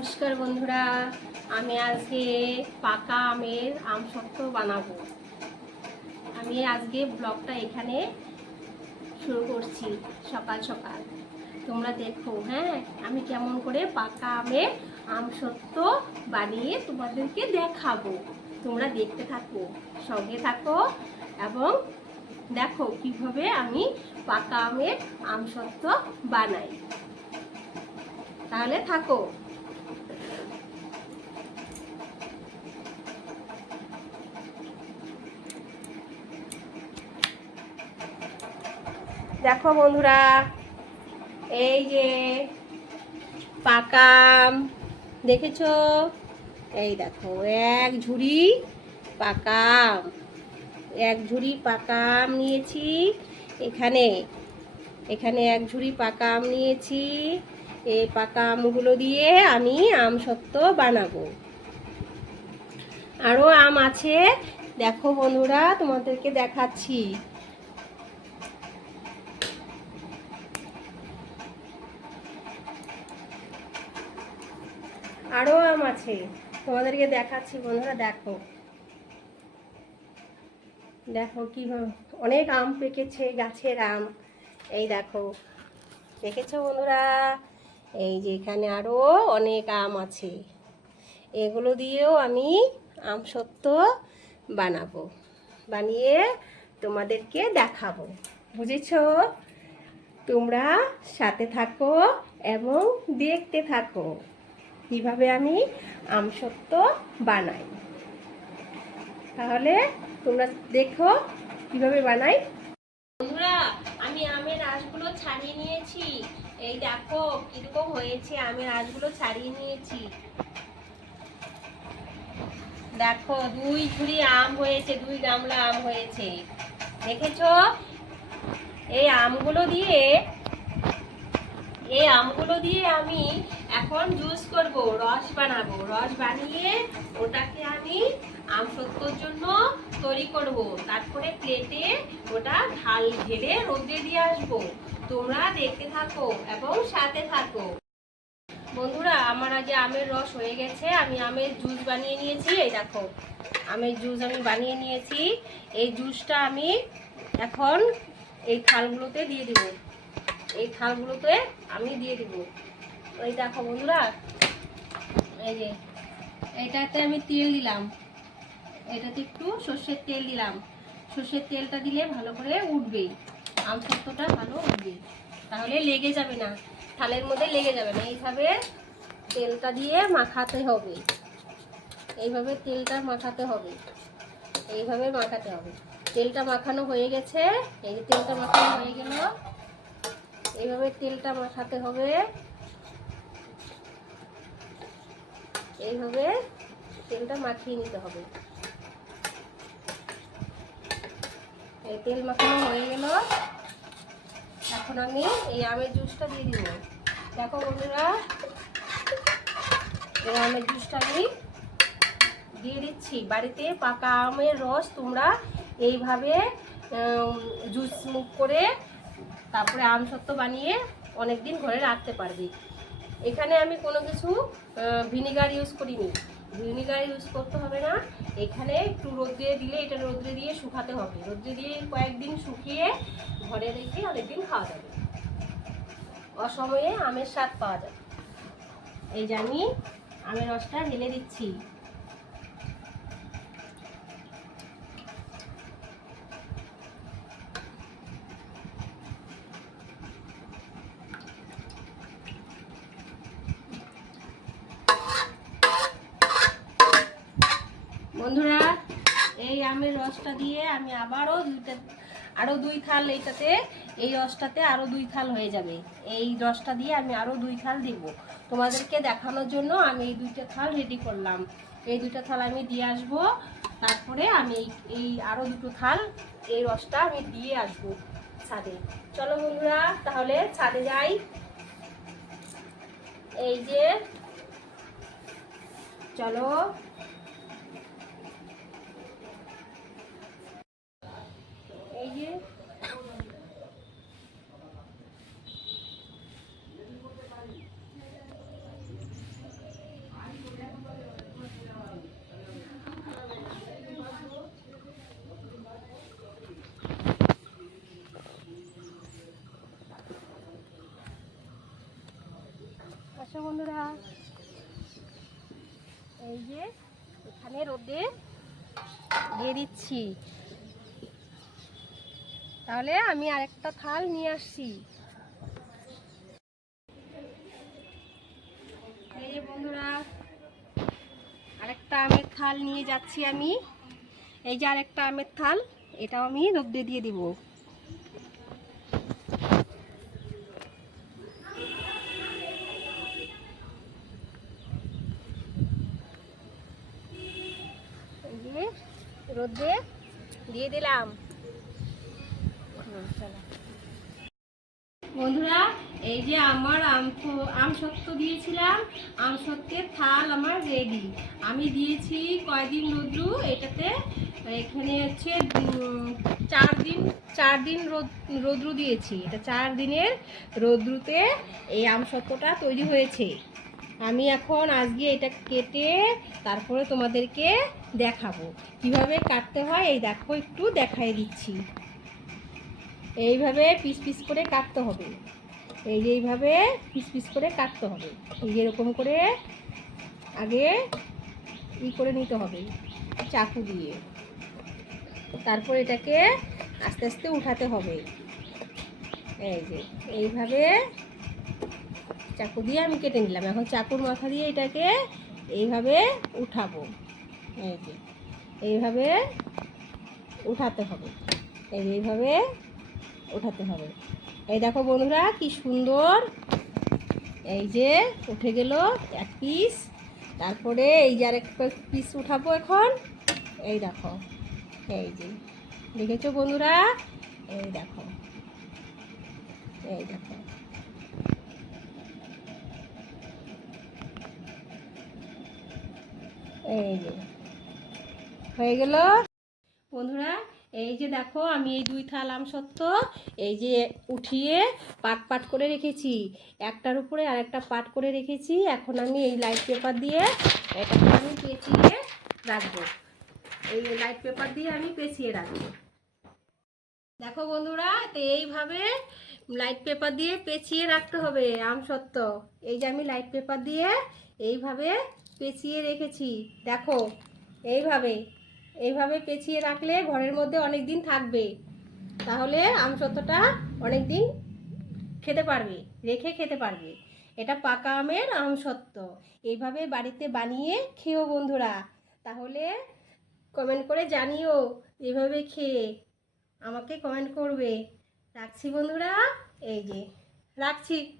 নমস্কার বন্ধুরা, আমি আজকে পাকা আমের আম সত্ত্ব বানাবো। আমি আজকে ব্লগটা এখানে শুরু করছি সকাল সকাল। তোমরা দেখো হ্যাঁ আমি কেমন করে পাকা আমের আম সত্ত্ব বানিয়ে তোমাদেরকে দেখাবো। তোমরা দেখতে থাকো, সঙ্গে থাকো এবং দেখো কীভাবে আমি পাকা আমের আম সত্ত্ব বানাই। তাহলে থাকো। দেখো বন্ধুরা, এই যে পাকাম, দেখেছ? এই দেখো, এক ঝুড়ি পাকাম, এক ঝুড়ি পাকাম নিয়েছি এখানে এখানে এক ঝুড়ি পাকা আম নিয়েছি এই পাকা আমগুলো দিয়ে আমি আম সত্ত্ব বানাবো। আরও আম আছে, দেখো বন্ধুরা, তোমাদেরকে দেখাচ্ছি। আরও আম আছে। তোমাদেরকে দেখাচ্ছি বন্ধুরা, দেখো। দেখো কীভাবে অনেক আম পেকেছে, গাছের আম। এই দেখো, দেখেছ বন্ধুরা? এই যে এখানে আরও অনেক আম আছে। এগুলো দিয়েও আমি আম সত্য বানাবো, বানিয়ে তোমাদেরকে দেখাবো। বুঝেছ? তোমরা সাথে থাকো এবং দেখতে থাকো। কীভাবে আমি আম সত্ত্ব বানাই? তাহলে তোমরা দেখো কীভাবে বানাই। বন্ধুরা, আমি আমের রসগুলো ছাড়িয়ে নিয়েছি। এই দেখো কীরকম হয়েছে আমের রসগুলো ছাড়িয়ে নিয়েছি। দেখো, দুই ঝুড়ি আম হয়েছে, দুই গামলা আম হয়েছে। দেখেছ? এই আমগুলো দিয়ে, এই আমগুলো দিয়ে আমি এখন জুস করব, রস বানাবো। রস বানিয়ে ওটাকে আমি আম সত্যর জন্য তৈরি করব। তারপরে প্লেটে ওটা ঢাল ঢেলে রোদে দিয়ে আসব। তোমরা দেখতে থাকো এবং সাথে থাকো। বন্ধুরা, আমার আজ আমের রস হয়ে গেছে। আমি আমের জুস বানিয়ে নিয়েছি। এই দেখো, আমের জুস আমি বানিয়ে নিয়েছি। এই জুসটা আমি এখন এই থালগুলোতে দিয়ে দিব। এই থালগুলোতে আমি দিয়ে দিব। ওই দেখো বন্ধুরা, এই যে এটাতে আমি তেল দিলাম। এটাতে একটু সর্ষের তেল দিলাম। সর্ষের তেলটা দিলে ভালো করে উঠবে আম সত্যটা ভালো উঠবে তাহলে লেগে যাবে না। থালের মধ্যে লেগে যাবে না। এইভাবে তেলটা দিয়ে মাখাতে হবে। এইভাবে তেলটা মাখাতে হবে। এইভাবে মাখাতে হবে। তেলটা মাখানো হয়ে গেছে। এই যে তেলটা মাখানো হয়ে গেল। এইভাবে তেলটা মাখাতে হবে। এইভাবে তেলটা মাখিয়ে নিতে হবে। এই তেল মাখানো হয়ে গেল। এখন আমি এই আমের জুসটা দিয়ে দিব। দেখো বন্ধুরা, এই আমের জুসটা আমি দিয়ে দিচ্ছি। বাড়িতে পাকা আমের রস তোমরা এইভাবে জুস মুখ করে তারপরে আম সত্ত্ব বানিয়ে অনেক দিন ঘরে রাখতে পারবে। এখানে আমি কোনো কিছু ভিনিগার ইউজ করিনি। ভিনিগার ইউজ করতে হবে না। এখানে একটু রোদ্রে দিলে এটা রোদ্রে দিয়ে শুকাতে হবে। রোদ্রে দিয়ে কয়েকদিন শুকিয়ে ঘরে রেখে অনেকদিন খাওয়া যাবে। অসময়ে আমের স্বাদ পাওয়া যাবে। এই যে আমি আমের রসটা ঢেলে দিচ্ছি। বন্ধুরা, এই আমের রসটা দিয়ে আমি আবারও দুইটা আরও দুই থাল এইটাতে, এই রসটাতে আরও দুই থাল হয়ে যাবে। এই রসটা দিয়ে আমি আরও দুই থাল দিব। তোমাদেরকে দেখানোর জন্য আমি এই দুইটা থাল রেডি করলাম। এই দুইটা থাল আমি দিয়ে আসব। তারপরে আমি এই আরও দুটো থাল এই রসটা আমি দিয়ে আসব ছাদে। চলো বন্ধুরা, তাহলে ছাদে যাই। এই যে চলো এই যে আসো বন্ধুরা। এই যে এখানে রোদে দিয়ে দিচ্ছি। তাহলে আমি আরেকটা থাল নিয়ে আসছি। এই বন্ধুরা, আরেকটা আমের থাল নিয়ে যাচ্ছি আমি। এই যে আরেকটা আমের থাল, এটাও আমি রোদে দিয়ে দিব এই যে রোদে দিয়ে দিলাম। বন্ধুরা, এই যে আমার আম আম সত্য দিয়েছিলাম, আম সত্যের থাল আমার রেডি আমি দিয়েছি কয়দিন রোদ্রু? এটাতে এখানে হচ্ছে চার দিন চার দিন রোদ রোদ্রু দিয়েছি। এটা চার দিনের রোদ্রুতে এই আম সত্যটা তৈরি হয়েছে। আমি এখন আজকে এটা কেটে তারপরে তোমাদেরকে দেখাবো। কীভাবে কাটতে হয়, এই দেখো, একটু দেখাই দিচ্ছি। এইভাবে পিস পিস করে কাটতে হবে। এই যে এইভাবে পিস পিস করে কাটতে হবে। এই এরকম করে আগে ই করে নিতে হবে, চাকু দিয়ে। তারপর এটাকে আস্তে আস্তে উঠাতে হবে। এই যে, এইভাবে চাকু দিয়ে আমি কেটে নিলাম। এখন চাকুর মাথা দিয়ে এটাকে এইভাবে উঠাবো। এই যে, এইভাবে উঠাতে হবে। এইভাবে উঠাতে হবে। এই দেখো বন্ধুরা, কি সুন্দর। এই যে উঠে গেল এক পিস। তারপরে এই যে আরেকটা পিস উঠাবো এখন। এই দেখো, এই যে। দেখেছ বন্ধুরা? এই দেখো এই দেখো। এই যে। হয়ে গেল। বন্ধুরা, এই যে দেখো, আমি এই দুই থাল আম এই যে উঠিয়ে পাট পাট করে রেখেছি। একটার উপরে আর একটা পাট করে রেখেছি। এখন আমি এই লাইট পেপার দিয়ে এটাকে আমি পেঁচিয়ে রাখব। এই লাইট পেপার দিয়ে আমি পেঁচিয়ে রাখব। দেখো বন্ধুরা, তো এইভাবে লাইট পেপার দিয়ে পেঁচিয়ে রাখতে হবে আম সত্ত্ব। এই যে আমি লাইট পেপার দিয়ে এইভাবে পেঁচিয়ে রেখেছি। দেখো, এইভাবে এইভাবে পেঁচিয়ে রাখলে ঘরের মধ্যে অনেক দিন থাকবে। তাহলে আমসত্ত্বটা অনেক দিন খেতে পারবে, রেখে খেতে পারবে। এটা পাকা আমের আমসত্ত্ব এইভাবে বাড়িতে বানিয়ে খেও বন্ধুরা। তাহলে কমেন্ট করে জানিও এভাবে খেয়ে। আমাকে কমেন্ট করবে। রাখছি বন্ধুরা, এই যে, রাখছি।